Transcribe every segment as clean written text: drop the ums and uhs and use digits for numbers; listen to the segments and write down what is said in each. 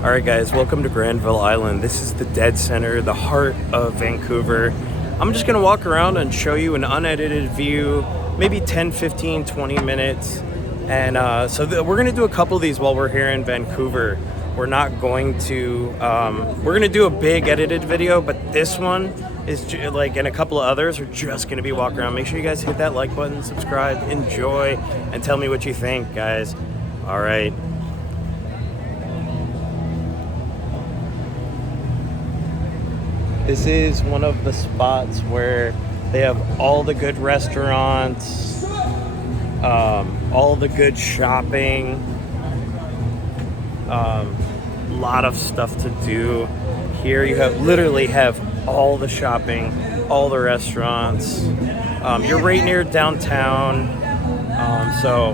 Alright guys, welcome to Granville Island. This is the dead center, the heart of Vancouver. I'm just gonna walk around and show you an unedited view, maybe 10, 15, 20 minutes. And we're gonna do a couple of these while we're here in Vancouver. We're not going to, we're gonna do a big edited video, but this one is and a couple of others are just gonna be walk around. Make sure you guys hit that like button, subscribe, enjoy, and tell me what you think, guys. Alright. This is one of the spots where they have all the good restaurants, all the good shopping, a lot of stuff to do. Here you literally have all the shopping, all the restaurants. You're right near downtown, so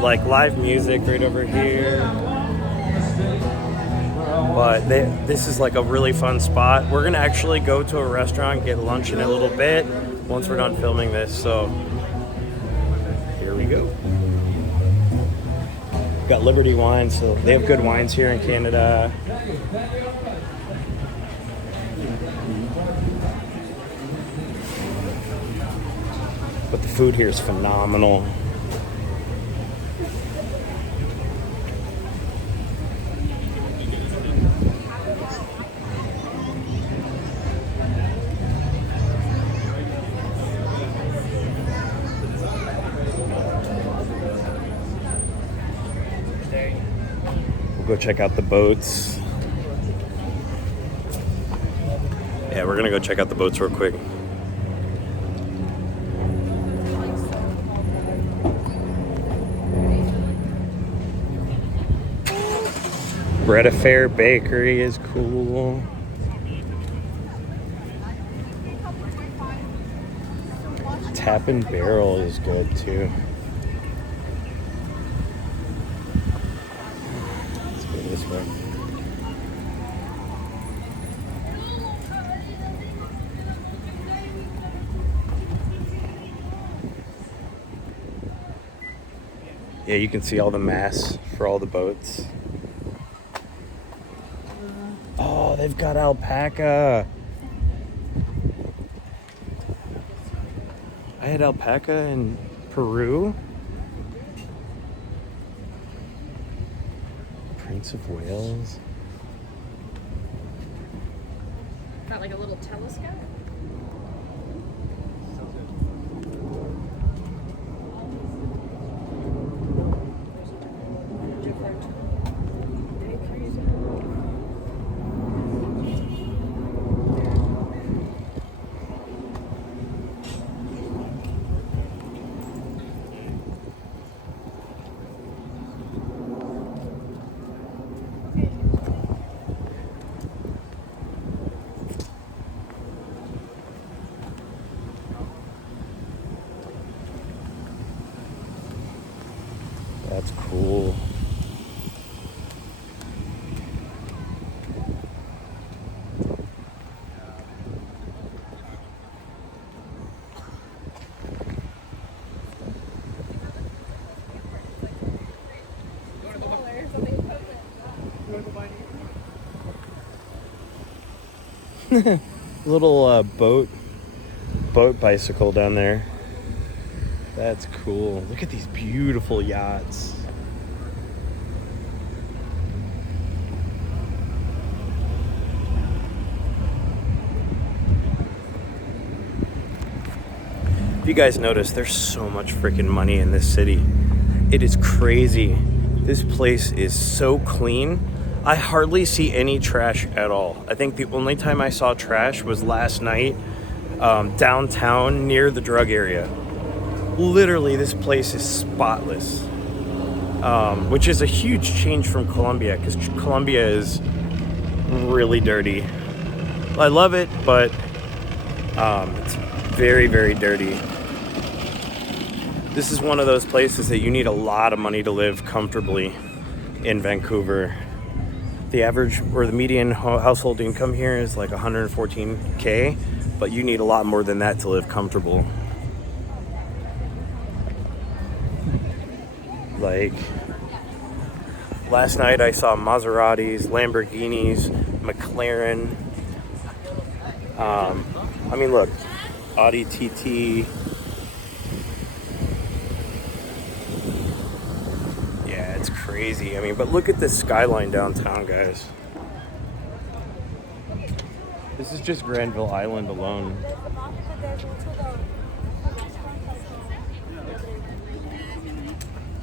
like live music right over here. But this is like a really fun spot. We're gonna actually go to a restaurant, get lunch in a little bit once we're done filming this. So here we go. Got Liberty Wine, so they have good wines here in Canada. But the food here is phenomenal. We'll go check out the boats. Yeah, we're gonna go check out the boats real quick. Bread Affair Bakery is cool. Tap and Barrel is good too. Let's go this way. Yeah, you can see all the masts for all the boats. Oh, they've got alpaca. I had alpaca in Peru. Prince of Wales. Got like a little telescope. That's cool. Little boat bicycle down there. That's cool. Look at these beautiful yachts. If you guys notice, there's so much freaking money in this city. It is crazy. This place is so clean. I hardly see any trash at all. I think the only time I saw trash was last night downtown near the drug area. Literally, this place is spotless, which is a huge change from Colombia, because Colombia is really dirty. I love it, but it's very, very dirty. This is one of those places that you need a lot of money to live comfortably in Vancouver. The average or the median household income here is like $114K, but you need a lot more than that to live comfortable. Like, Last night I saw Maseratis, Lamborghinis, McLaren. I mean, look, Audi TT. Yeah, it's crazy. I mean, but look at this skyline downtown, guys. This is just Granville Island alone.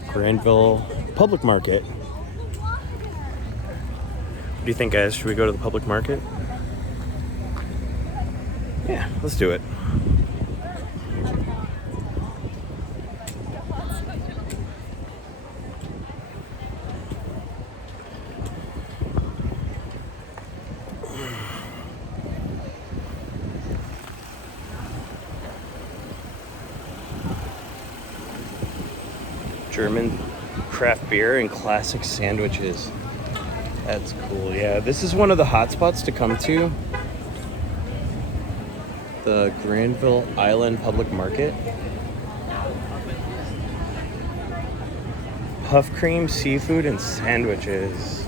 Granville Public Market. What do you think, guys? Should we go to the public market? Yeah, let's do it. German craft beer and classic sandwiches. That's cool. Yeah, this is one of the hot spots to come to. The Granville Island Public Market. Puff cream, seafood, and sandwiches.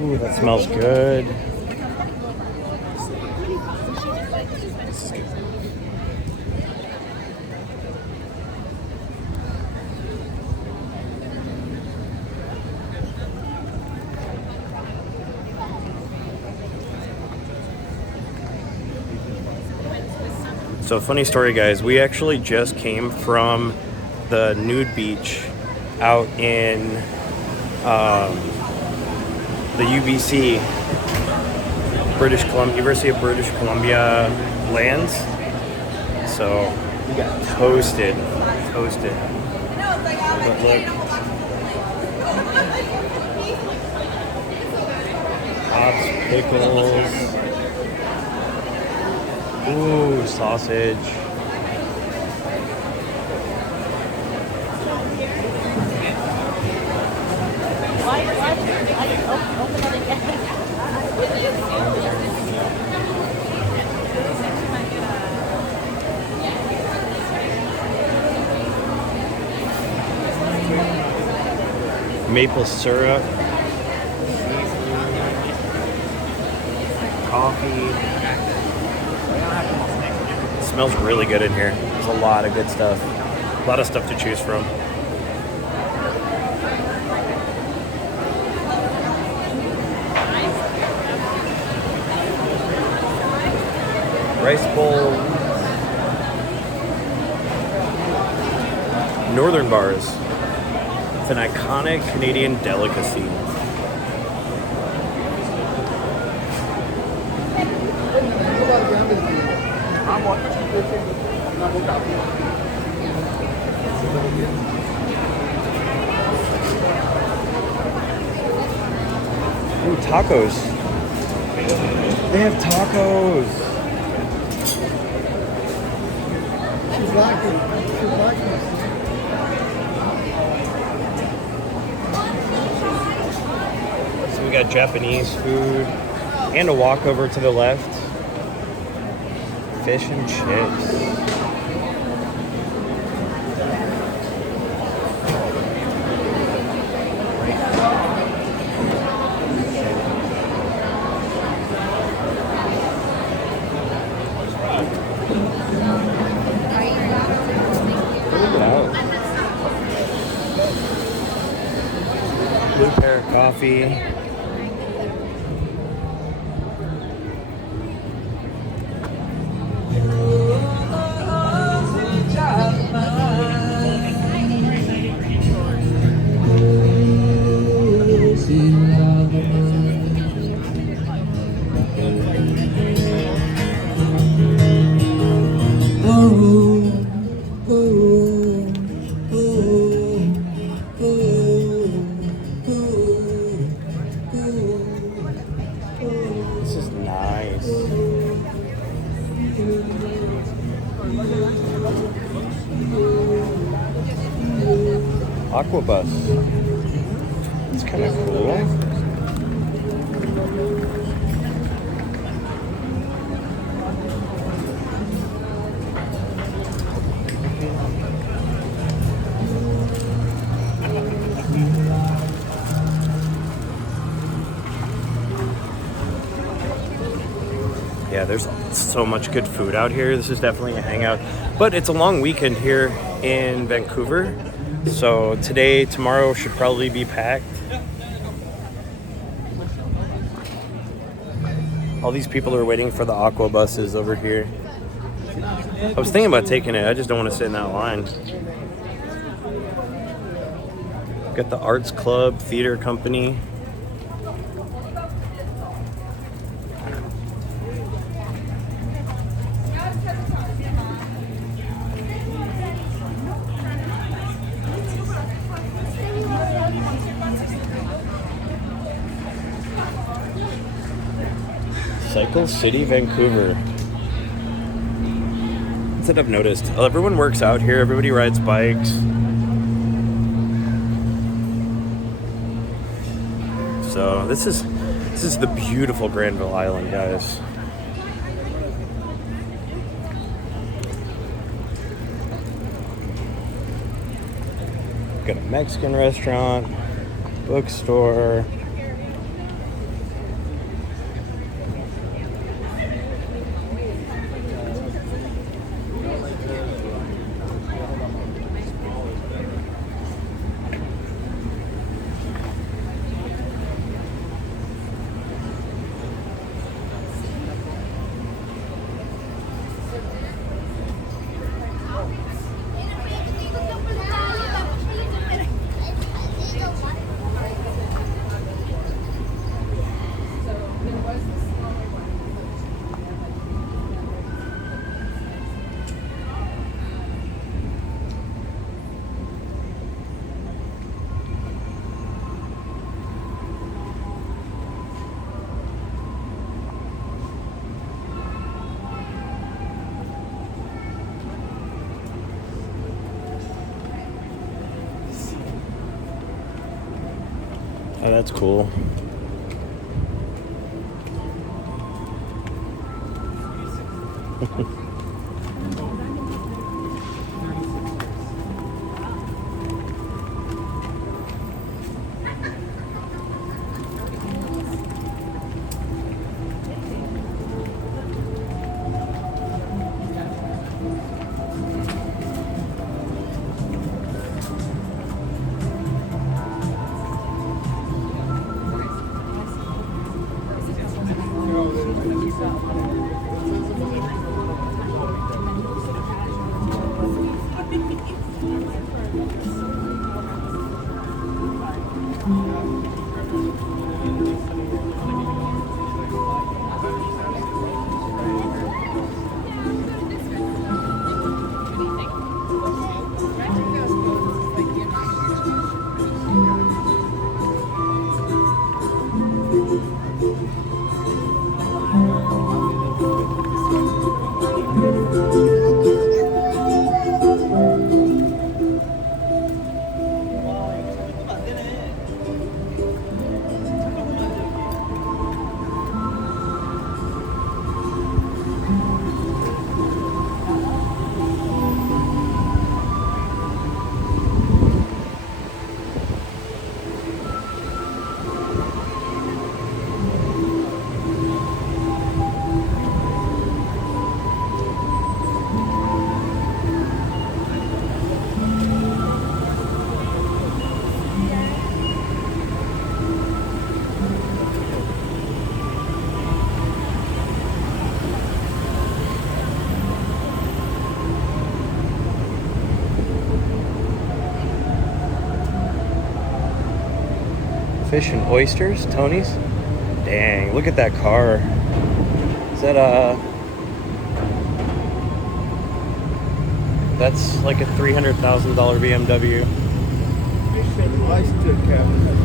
Ooh, that smells good. So funny story, guys, we actually just came from the nude beach out in the UBC, British Columbia, University of British Columbia lands. So we got toasted. But look, hops, pickles. Ooh, sausage. Maple syrup. Coffee. It smells really good in here. There's a lot of good stuff. A lot of stuff to choose from. Rice bowl. Northern bars. It's an iconic Canadian delicacy. Ooh, tacos. They have tacos. She's lacking. So we got Japanese food and a walk over to the left. Fish and chips. Blue pair of coffee. This is nice. Aquabus. It's kind of cool. there's so much good food out here. This is definitely a hangout. But it's a long weekend here in Vancouver. So today, tomorrow should probably be packed. All these people are waiting for the aqua buses over here. I was thinking about taking it. I just don't want to sit in that line. Got the Arts Club, Theater Company. Cycle City, Vancouver. That's what I've noticed. Everyone works out here. Everybody rides bikes. So this is the beautiful Granville Island, guys. Got a Mexican restaurant, bookstore. Oh, that's cool. Fish and oysters, Tony's. Dang, look at that car. Is that that's like a $300,000 BMW. Fish and oyster cabinet.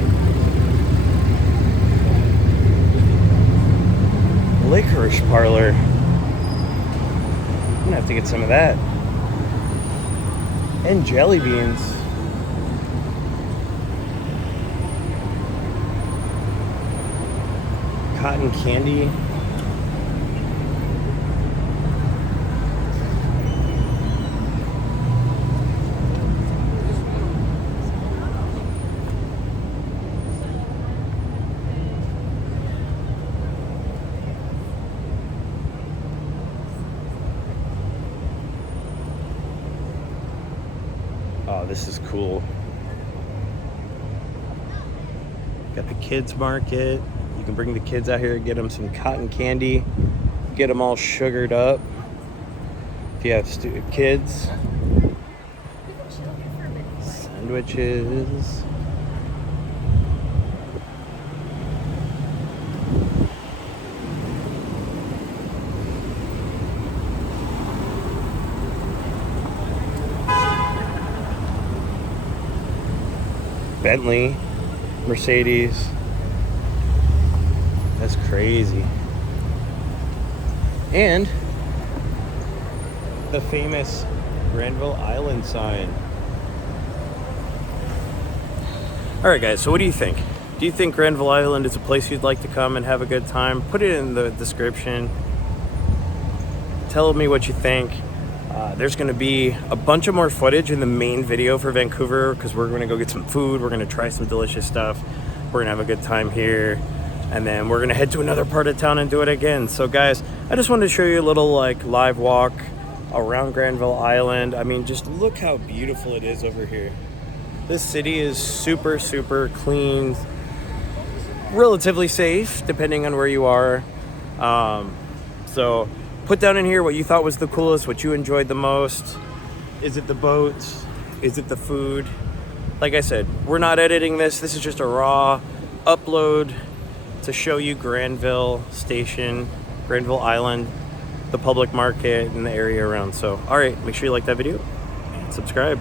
Licorice parlor. I'm gonna have to get some of that. And jelly beans. Cotton candy. Oh, this is cool. Got the kids market. You can bring the kids out here, get them some cotton candy, get them all sugared up. If you have kids, sandwiches. Bentley, Mercedes. That's crazy. And the famous Granville Island sign. All right, guys, so what do you think? Do you think Granville Island is a place you'd like to come and have a good time? Put it in the description. Tell me what you think. There's going to be a bunch of more footage in the main video for Vancouver because we're going to go get some food. We're going to try some delicious stuff. We're going to have a good time here. And then we're going to head to another part of town and do it again. So, guys, I just wanted to show you a little, like, live walk around Granville Island. I mean, just look how beautiful it is over here. This city is super, super clean, relatively safe, depending on where you are. So put down in here what you thought was the coolest, what you enjoyed the most. Is it the boats? Is it the food? Like I said, we're not editing this. This is just a raw upload to show you Granville Station, Granville Island, the public market, and the area around. So, all right, make sure you like that video and subscribe.